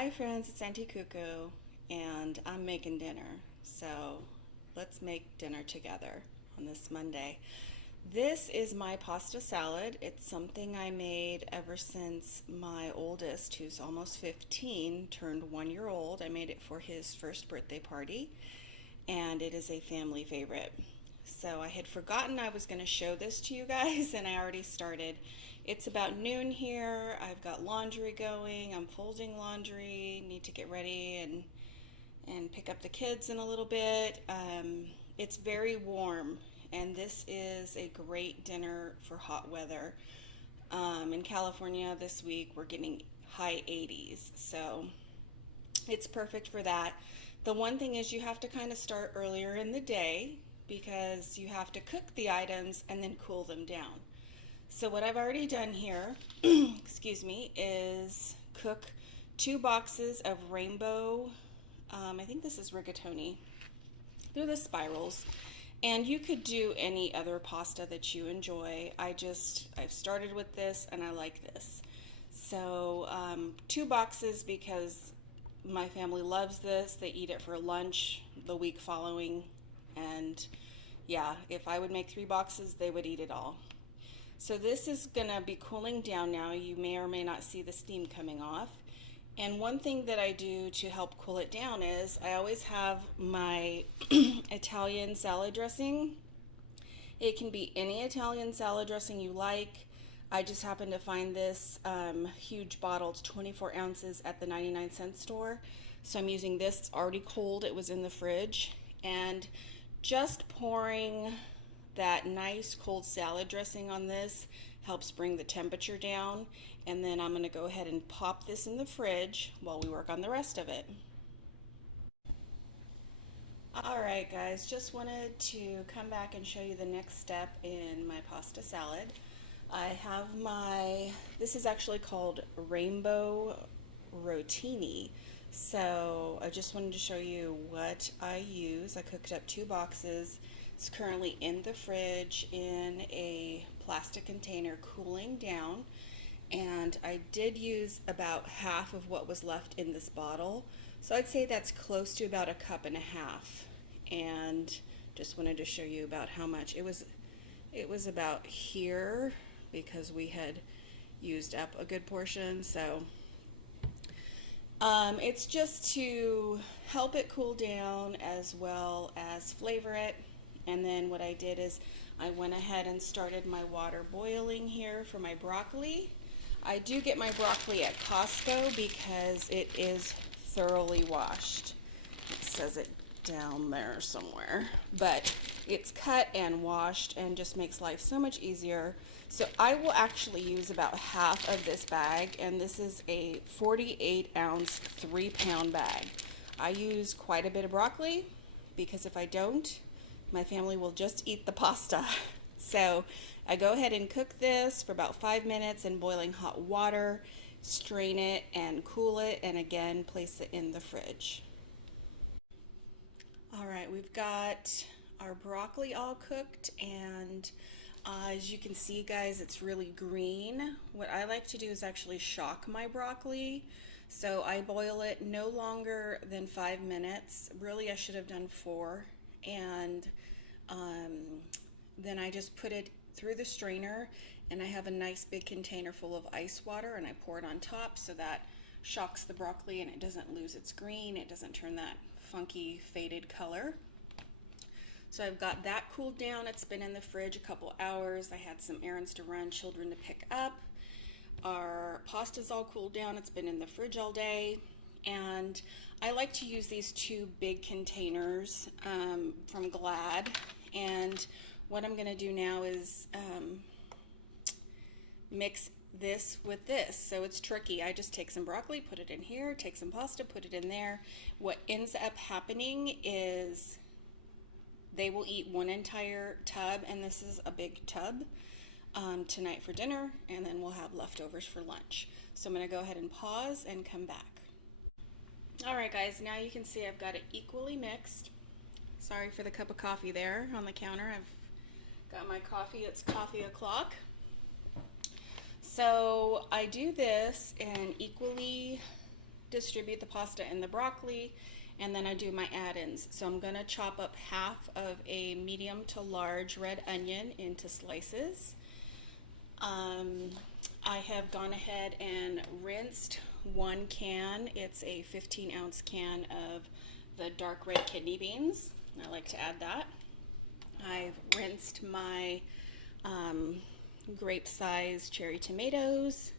Hi friends, it's Auntie Cuckoo and I'm making dinner. So let's make dinner together on this Monday. This is my pasta salad. It's something I made ever since my oldest, who's almost 15, turned 1 year old. I made it for his first birthday party and it is a family favorite. So I had forgotten I was going to show this to you guys and I already started. It's about noon here. I've got laundry going. I'm folding laundry. Need to get ready and pick up the kids in a little bit. It's very warm and this is a great dinner for hot weather. In California this week we're getting high 80s, so it's perfect for that. The one thing is you have to kind of start earlier in the day because you have to cook the items and then cool them down. So what I've already done here, excuse me, is cook 2 boxes of rainbow, I think this is rigatoni. They're the spirals. And you could do any other pasta that you enjoy. I've started with this and I like this. So 2 boxes because my family loves this. They eat it for lunch the week following. And yeah, if I would make 3 boxes, they would eat it all. So this is gonna be cooling down now. You may or may not see the steam coming off. And one thing that I do to help cool it down is I always have my Italian salad dressing. It can be any Italian salad dressing you like. I just happened to find this huge bottle. It's 24 ounces at the 99-cent store. So I'm using this. It's already cold. It was in the fridge. And just pouring that nice cold salad dressing on this helps bring the temperature down, and then I'm going to go ahead and pop this in the fridge while we work on the rest of it. Alright guys, just wanted to come back and show you the next step in my pasta salad. I have this is actually called Rainbow Rotini. So I just wanted to show you what I use. I cooked up 2 boxes. It's currently in the fridge in a plastic container cooling down, and I did use about half of what was left in this bottle, so I'd say that's close to about 1.5 cups, and just wanted to show you about how much it was about here because we had used up a good portion. So it's just to help it cool down as well as flavor it. And then what I did is I went ahead and started my water boiling here for my broccoli. I do get my broccoli at Costco because it is thoroughly washed. It says it down there somewhere, but it's cut and washed and just makes life so much easier. So I will actually use about half of this bag, and this is a 48-ounce 3-pound bag. I use quite a bit of broccoli because if I don't, my family will just eat the pasta. So I go ahead and cook this for about 5 minutes in boiling hot water, strain it and cool it, and again place it in the fridge. Alright, we've got our broccoli all cooked, and as you can see guys, it's really green. What I like to do is actually shock my broccoli. So I boil it no longer than 5 minutes. Really I should have done 4. And then I just put it through the strainer, and I have a nice big container full of ice water, and I pour it on top so that shocks the broccoli and it doesn't lose its green, it doesn't turn that funky faded color. So I've got that cooled down. It's been in the fridge a couple hours. I had some errands to run, children to pick up. Our pasta's all cooled down. It's been in the fridge all day. And I like to use these 2 big containers from Glad, and what I'm going to do now is mix this with this. So it's tricky. I just take some broccoli, put it in here, take some pasta, put it in there. What ends up happening is they will eat 1 entire tub, and this is a big tub tonight for dinner, and then we'll have leftovers for lunch. So I'm going to go ahead and pause and come back. Alright guys, now you can see I've got it equally mixed. Sorry for the cup of coffee there on the counter. I've got my coffee. It's coffee o'clock. So I do this in equally distribute the pasta and the broccoli, and then I do my add-ins. So I'm gonna chop up half of a medium to large red onion into slices. I have gone ahead and rinsed one can. It's a 15-ounce can of the dark red kidney beans. I like to add that. I've rinsed my grape-sized cherry tomatoes,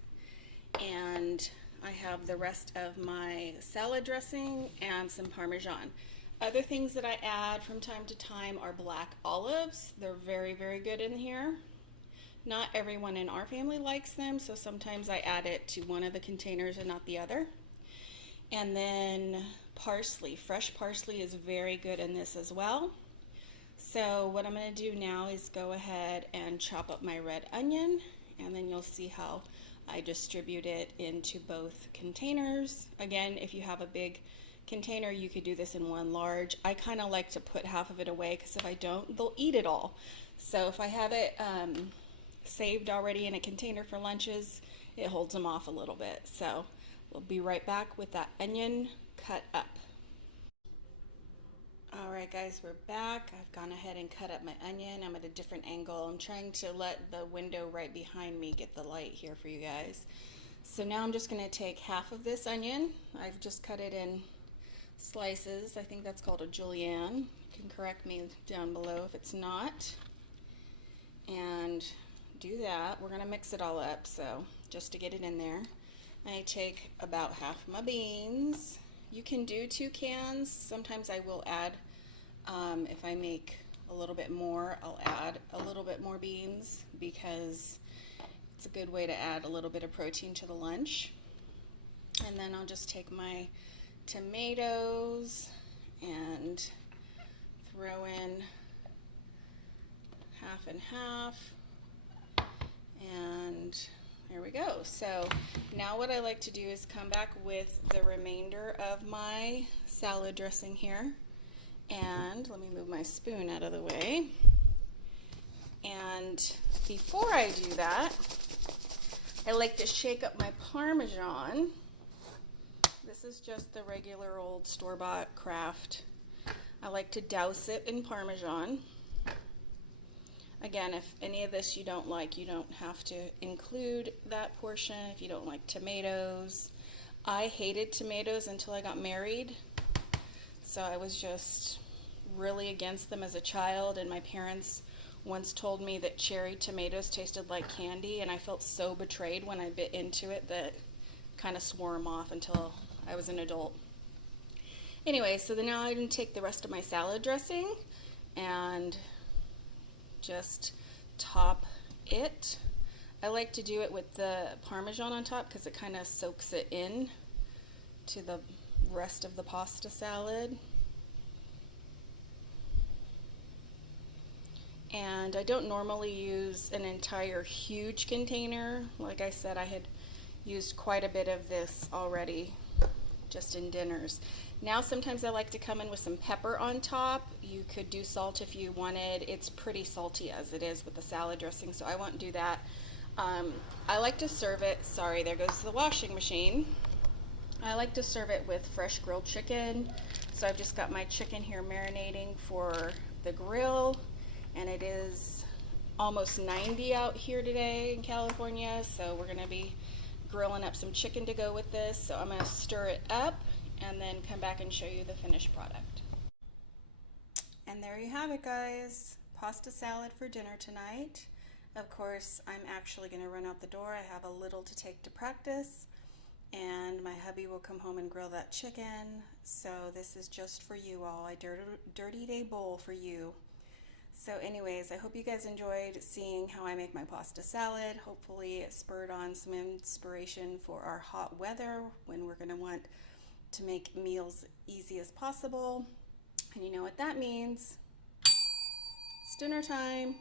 and I have the rest of my salad dressing and some Parmesan. Other things that I add from time to time are black olives. They're very, very good in here. Not everyone in our family likes them, so sometimes I add it to one of the containers and not the other. And then parsley. Fresh parsley is very good in this as well. So what I'm going to do now is go ahead and chop up my red onion, and then you'll see how I distribute it into both containers. Again, if you have a big container, you could do this in one large. I kind of like to put half of it away because if I don't, they'll eat it all. So if I have it saved already in a container for lunches, it holds them off a little bit. So we'll be right back with that onion cut up. All right, guys, we're back. I've gone ahead and cut up my onion. I'm at a different angle. I'm trying to let the window right behind me get the light here for you guys. So now I'm just going to take half of this onion. I've just cut it in slices. I think that's called a julienne. You can correct me down below if it's not. And do that. We're going to mix it all up, so just to get it in there. I take about half my beans. You can do 2 cans. Sometimes I will add, if I make a little bit more, I'll add a little bit more beans because it's a good way to add a little bit of protein to the lunch. And then I'll just take my tomatoes and throw in half and half. And there we go. So now what I like to do is come back with the remainder of my salad dressing here. And let me move my spoon out of the way. And before I do that, I like to shake up my Parmesan. This is just the regular old store-bought Kraft. I like to douse it in Parmesan. Again, if any of this you don't like, you don't have to include that portion. If you don't like tomatoes. I hated tomatoes until I got married. So I was just really against them as a child, and my parents once told me that cherry tomatoes tasted like candy, and I felt so betrayed when I bit into it that kind of swore them off until I was an adult. Anyway, so then now I'm going to take the rest of my salad dressing and just top it. I like to do it with the Parmesan on top because it kind of soaks it in to the rest of the pasta salad. And I don't normally use an entire huge container. Like I said, I had used quite a bit of this already just in dinners. Now sometimes I like to come in with some pepper on top. You could do salt if you wanted. It's pretty salty as it is with the salad dressing, so I won't do that. I like to serve it, sorry, there goes the washing machine. I like to serve it with fresh grilled chicken. So I've just got my chicken here marinating for the grill, and it is almost 90 out here today in California, so we're gonna be grilling up some chicken to go with this. So I'm gonna stir it up and then come back and show you the finished product. And there you have it, guys. Pasta salad for dinner tonight. Of course, I'm actually gonna run out the door. I have a little to take to practice, and my hubby will come home and grill that chicken. So this is just for you all, a dirty day bowl for you. So anyways, I hope you guys enjoyed seeing how I make my pasta salad. Hopefully it spurred on some inspiration for our hot weather when we're gonna want to make meals easy as possible. And you know what that means. It's dinner time.